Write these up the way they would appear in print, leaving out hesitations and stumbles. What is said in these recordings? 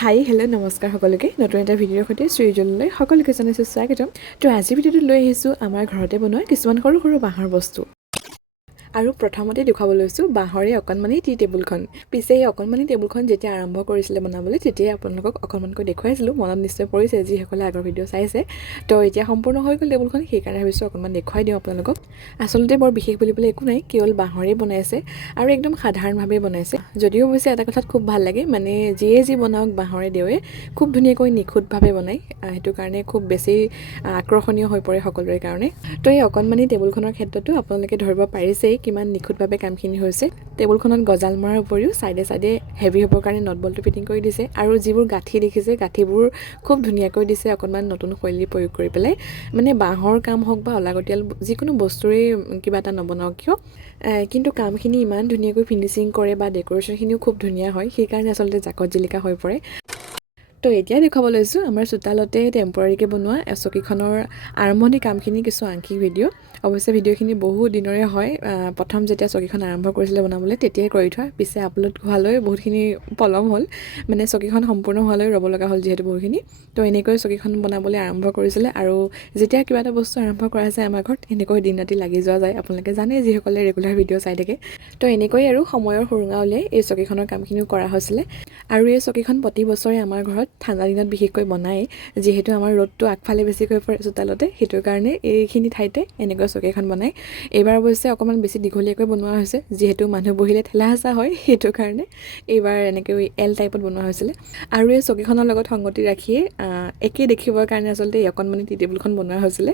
Hi hello' নমস্কাৰ সকলোকে নতুন এটা ভিডিঅ'ৰ সৈতে শ্ৰীজনলৈ সকলোকে জনাইছোঁ স্বাগতম। তো আজি ভিডিঅ'টো লৈ আহিছোঁ আমাৰ ঘৰতে বনোৱা কিছুমান সৰু সৰু বাঁহৰ বস্তু। আৰু প্ৰথমতে দেখুৱাব লৈছোঁ বাঁহৰে অকণমানি টি টেবুলখন। পিছে এই অকণমানি টেবুলখন যেতিয়া আৰম্ভ কৰিছিলে বনাবলৈ তেতিয়াই আপোনালোকক অকণমানকৈ দেখুৱাইছিলোঁ, মনত নিশ্চয় পৰিছে যিসকলে আগৰ ভিডিঅ' চাইছে। তো এতিয়া সম্পূৰ্ণ হৈ গ'ল টেবুলখন, সেইকাৰণে ভাবিছোঁ অকণমান দেখুৱাই দিওঁ আপোনালোকক। আচলতে বৰ বিশেষ বুলিবলৈ একো নাই, কেৱল বাঁহৰে বনাইছে আৰু একদম সাধাৰণভাৱে বনাইছে। যদিও অৱশ্যে এটা কথাত খুব ভাল লাগে, মানে যিয়ে যি বনাওক বাঁহৰে দেৱে খুব ধুনীয়াকৈ নিখুঁতভাৱে বনায়, সেইটো কাৰণে খুব বেছি আকৰ্ষণীয় হৈ পৰে সকলোৰে কাৰণে। তো এই অকণমানি টেবুলখনৰ ক্ষেত্ৰতো আপোনালোকে ধৰিব পাৰিছেই কিমান নিখুঁতভাৱে কামখিনি হৈছে। টেবুলখনত গজাল মৰাৰ উপৰিও চাইডে চাইডে হেভি হ'বৰ কাৰণে নটবলটো ফিটিং কৰি দিছে, আৰু যিবোৰ গাঁঠি দেখিছে গাঁঠিবোৰ খুব ধুনীয়াকৈ দিছে অকণমান নতুন শৈলী প্ৰয়োগ কৰি পেলাই। মানে বাঁহৰ কাম হওক বা অলাগতিয়াল যিকোনো বস্তুৰেই কিবা এটা নবনাওক কিয়, কিন্তু কামখিনি ইমান ধুনীয়াকৈ ফিনিচিং কৰে বা ডেক'ৰেশ্যনখিনিও খুব ধুনীয়া হয়, সেইকাৰণে আচলতে জাকত জিলিকা হৈ পৰে। তো এতিয়া দেখুৱাব লৈছোঁ আমাৰ চোতালতে টেম্পৰাৰীকৈ বনোৱা চকীখনৰ আৰম্ভণি কামখিনি কিছু আংশিক ভিডিঅ'। অৱশ্যে ভিডিঅ'খিনি বহু দিনৰে হয়, প্ৰথম যেতিয়া চকীখন আৰম্ভ কৰিছিলে বনাবলৈ তেতিয়াই কৰি থোৱা, পিছে আপলোড হোৱালৈ বহুতখিনি পলম হ'ল, মানে চকীখন সম্পূৰ্ণ হোৱালৈ ৰ'ব লগা হ'ল যিহেতু বহুখিনি। তো এনেকৈ চকীখন বনাবলৈ আৰম্ভ কৰিছিলে, আৰু যেতিয়া কিবা এটা বস্তু আৰম্ভ কৰা যায় আমাৰ ঘৰত এনেকৈ দিন ৰাতি লাগি যোৱা যায়, আপোনালোকে জানে যিসকলে ৰেগুলাৰ ভিডিঅ' চাই থাকে। তো এনেকৈ আৰু সময়ৰ সুৰুঙা উলিয়াই এই চকীখনৰ কামখিনিও কৰা হৈছিলে। আৰু এই চকীখন প্ৰতি বছৰে আমাৰ ঘৰত ঠাণ্ডা দিনত বিশেষকৈ বনায়, যিহেতু আমাৰ ৰ'দটো আগফালে বেছিকৈ পৰে চোতালতে, সেইটো কাৰণে এইখিনি ঠাইতে এনেকৈ চকীখন বনায়। এইবাৰ অৱশ্যে অকণমান বেছি দীঘলীয়াকৈ বনোৱা হৈছে, যিহেতু মানুহ বহিলে ঠেলা হেঁচা হয়, সেইটো কাৰণে এইবাৰ এনেকৈ এল টাইপত বনোৱা হৈছিলে। আৰু এই চকীখনৰ লগত সংগতি ৰাখিয়ে একেই দেখিবৰ কাৰণে আচলতে এই অকণমানি টি টেবুলখন বনোৱা হৈছিলে।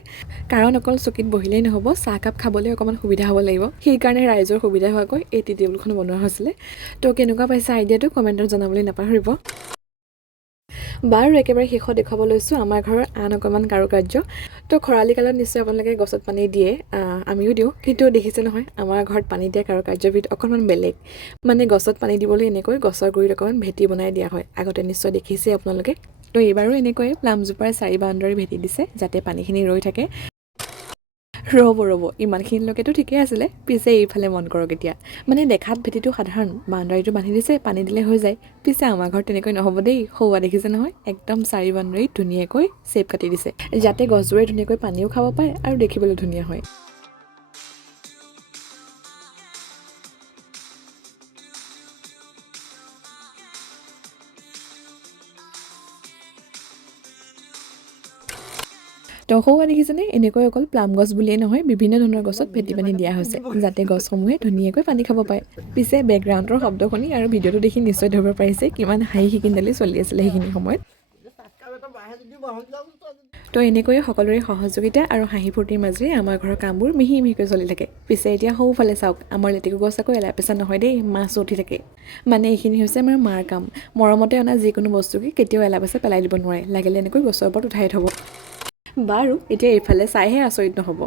কাৰণ অকল চকীত বহিলেই নহ'ব, চাহকাপ খাবলৈ অকণমান সুবিধা হ'ব লাগিব, সেইকাৰণে ৰাইজৰ সুবিধা হোৱাকৈ এই টি টেবুলখন বনোৱা হৈছিলে। তো কেনেকুৱা পাইছে আইডিয়াটো কমেণ্টত জনাবলৈ নাপাহৰিব। বাৰু একেবাৰে শেষত দেখুৱাব লৈছোঁ আমাৰ ঘৰৰ আন অকণমান কাৰুকাৰ্য। তো খৰালি কালত নিশ্চয় আপোনালোকে গছত পানী দিয়ে, আমিও দিওঁ, কিন্তু দেখিছে নহয় আমাৰ ঘৰত পানী দিয়া কাৰুকাৰ্যবিধ অকণমান বেলেগ। মানে গছত পানী দিবলৈ এনেকৈ গছৰ গুৰিত অকণমান ভেটি বনাই দিয়া হয়, আগতে নিশ্চয় দেখিছে আপোনালোকে। তো এইবাৰো এনেকৈয়ে প্লামজোপাৰ 4 বাউণ্ডাৰী ভেটি দিছে যাতে পানীখিনি ৰৈ থাকে। ৰ'ব ইমানখিনিলৈকেতো ঠিকেই আছিলে, পিছে এইফালে মন কৰক এতিয়া। মানে দেখাত ভেটিটো সাধাৰণ, বাউণ্ডাৰীটো বান্ধি দিছে, পানী দিলে হৈ যায়। পিছে আমাৰ ঘৰত তেনেকৈ নহ'ব দেই, সৌৱা দেখিছে নহয়, একদম 4 বাউণ্ডাৰীত ধুনীয়াকৈ চেপ কাটি দিছে যাতে গছবোৰে ধুনীয়াকৈ পানীও খাব পাৰে আৰু দেখিবলৈ ধুনীয়া হয়। তো সৌৱা দেখিছেনে, এনেকৈ অকল প্লাম গছ বুলিয়েই নহয় বিভিন্ন ধৰণৰ গছত ভেটি বান্ধি দিয়া হৈছে যাতে গছসমূহে ধুনীয়াকৈ পানী খাব পাৰে। পিছে বেকগ্ৰাউণ্ডৰ শব্দ শুনি আৰু ভিডিঅ'টো দেখি নিশ্চয় ধৰিব পাৰিছে কিমান হাঁহি খিকিন্দালি চলি আছিলে সেইখিনি সময়ত। তো এনেকৈয়ে সকলোৰে সহযোগিতা আৰু হাঁহি ফূৰ্তিৰ মাজেৰে আমাৰ ঘৰৰ কামবোৰ মিহি মিহিকৈ চলি থাকে। পিছে এতিয়া সৌফালে চাওক, আমাৰ লেটেকু গছ আকৌ এলা পেচা নহয় দেই, মাছ উঠি থাকে। মানে এইখিনি হৈছে আমাৰ মাৰ কাম, মৰমতে অনা যিকোনো বস্তুকে কেতিয়াও এলা পেচা পেলাই দিব নোৱাৰে, লাগিলে এনেকৈ গছৰ ওপৰত উঠাই থ'ব। বাৰু এতিয়া এইফালে চাইহে আচৰিত নহ'ব,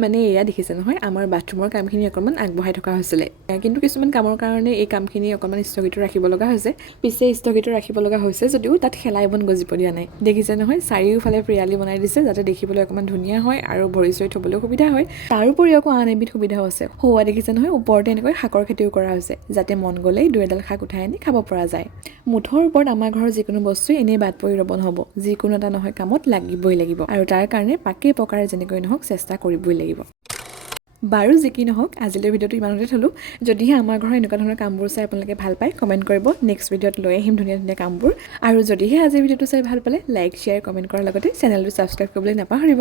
মানে এয়া দেখিছে নহয় আমাৰ বাথৰুমৰ কামখিনি অকণমান আগবঢ়াই থকা হৈছিলে, কিন্তু কিছুমান কামৰ কাৰণে এই কামখিনি অকণমান স্থগিত ৰাখিব লগা হৈছে। পিছে স্থগিত ৰাখিব লগা হৈছে যদিও তাত শেলাই বন গজিব দিয়া নাই, দেখিছে নহয় চাৰিওফালে পিৰালি বনাই দিছে যাতে দেখিবলৈ অকণমান ধুনীয়া হয় আৰু ভৰি চৰি থ'বলৈও সুবিধা হয়। তাৰোপৰি আকৌ আন এবিধ সুবিধাও আছে, সৌৱা দেখিছে নহয় ওপৰতে এনেকৈ শাকৰ খেতিও কৰা হৈছে যাতে মন গ'লেই 2-এডাল শাক উঠাই আনি খাব পৰা যায়। মুঠৰ ওপৰত আমাৰ ঘৰৰ যিকোনো বস্তুৱে এনেই বাদ পৰি ৰ'ব নহ'ব, যিকোনো এটা নহয় কামত লাগিবই লাগিব, আৰু তাৰ কাৰণে পাকে পকাৰে যেনেকৈ নহওক চেষ্টা কৰিবই লাগিব। বাৰু যি কি নহওক আজিলৈ ভিডিঅ'টো ইমানতে থ'লোঁ। যদিহে আমাৰ ঘৰৰ এনেকুৱা ধৰণৰ কামবোৰ চাই আপোনালোকে ভাল পায় কমেণ্ট কৰিব, নেক্সট ভিডিঅ'ত লৈ আহিম ধুনীয়া ধুনীয়া কামবোৰ। আৰু যদিহে আজিৰ ভিডিঅ'টো চাই ভাল পালে লাইক শ্বেয়াৰ কমেণ্ট কৰাৰ লগতে চেনেলটো ছাবস্ক্ৰাইব কৰিবলৈ নাপাহৰিব।